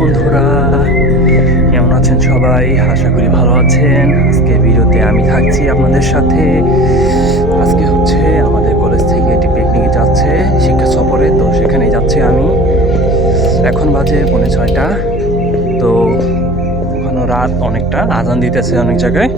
বন্ধুরা, কেমন আছেন সবাই? আশা করি ভালো আছেন। আজকে ভিডিওতে আমি থাকছি আপনাদের সাথে। আজকে হচ্ছে আমাদের কলেজ থেকে একটি পিকনিকে যাচ্ছে, শিক্ষা সফরে। তো সেখানে যাচ্ছি আমি। এখন বাজে 6:30। তো এখনো রাত অনেকটা, আজান দিতেছে অনেক জায়গায়।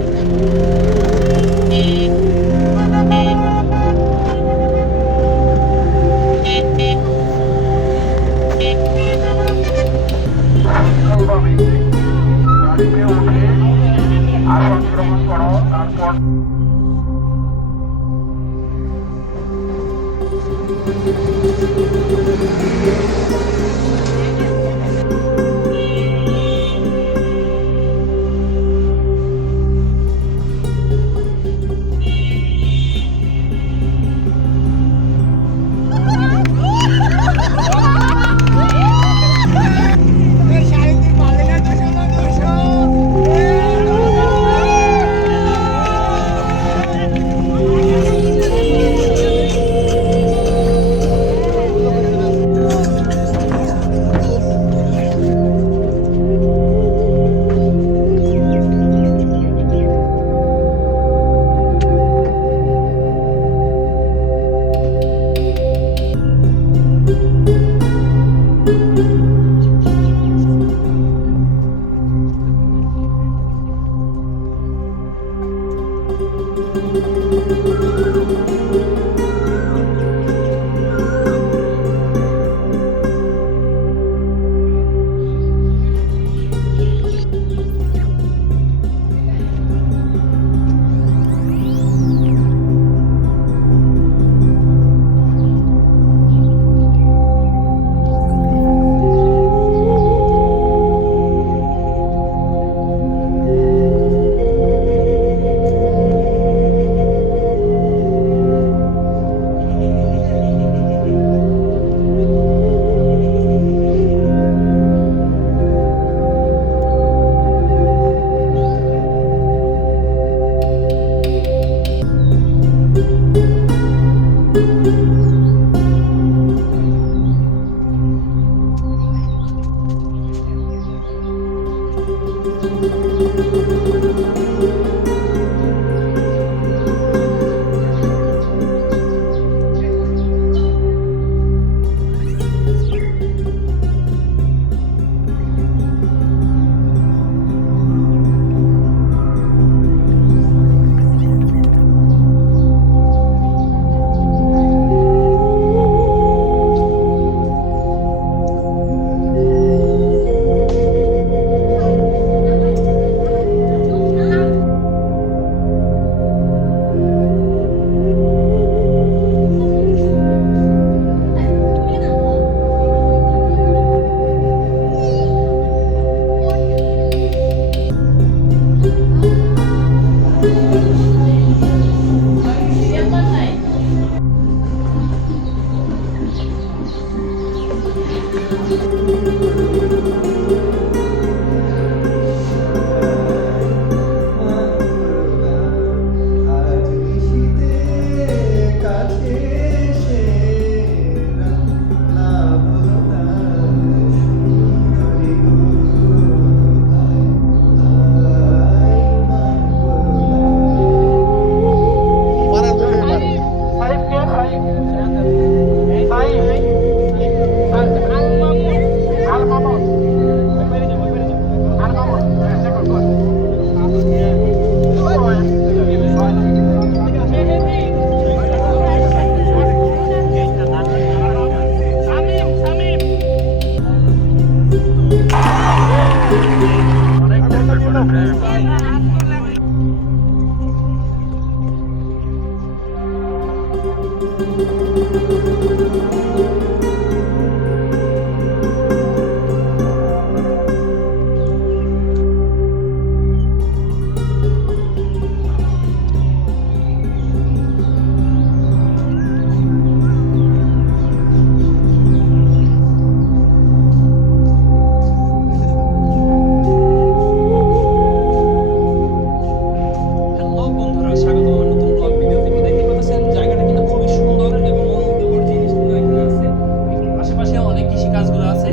অনেক কৃষি কাজগুলো আছে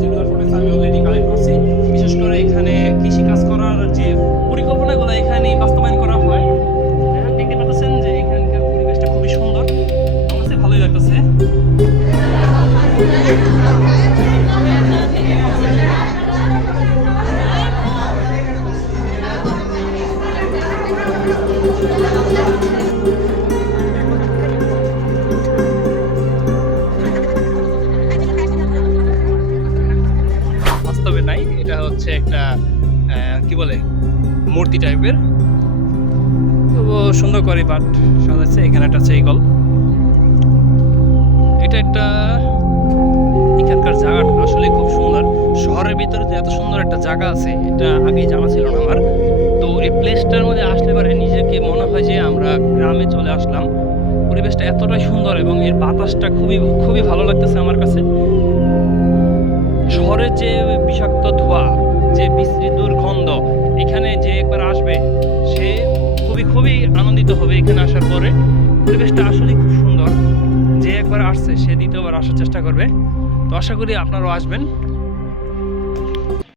যেগুলোর ফটো আমি অলরেডি কালেক্ট হচ্ছে একটা কি বলে মূর্তি টাইপের, তো সুন্দর করে বাট সাজাচ্ছে। এখানে একটা আছে ঈগল। এটা একটা এখানকার জায়গাটা আসলে খুব সুন্দর। শহরের ভিতরে যে এত সুন্দর একটা জায়গা আছে এটা আগেই জানা ছিল না আমার। তো এই প্লেসটার মধ্যে আসলে পরে নিজেকে মনে হয় যে আমরা গ্রামে চলে আসলাম। পরিবেশটা এতটাই সুন্দর এবং এর বাতাসটা খুবই খুবই ভালো লাগতেছে আমার কাছে। শহরের যে বিষাক্ত ধোঁয়া, যে বিশ্রী দুর্গন্ধ, এখানে যে একবার আসবে সে খুবই খুবই আনন্দিত হবে এখানে আসার পরে। পরিবেশটা আসলেই খুব সুন্দর। যে একবার আসছে সে দ্বিতীয়বার আসার চেষ্টা করবে। তো আশা করি আপনারাও আসবেন।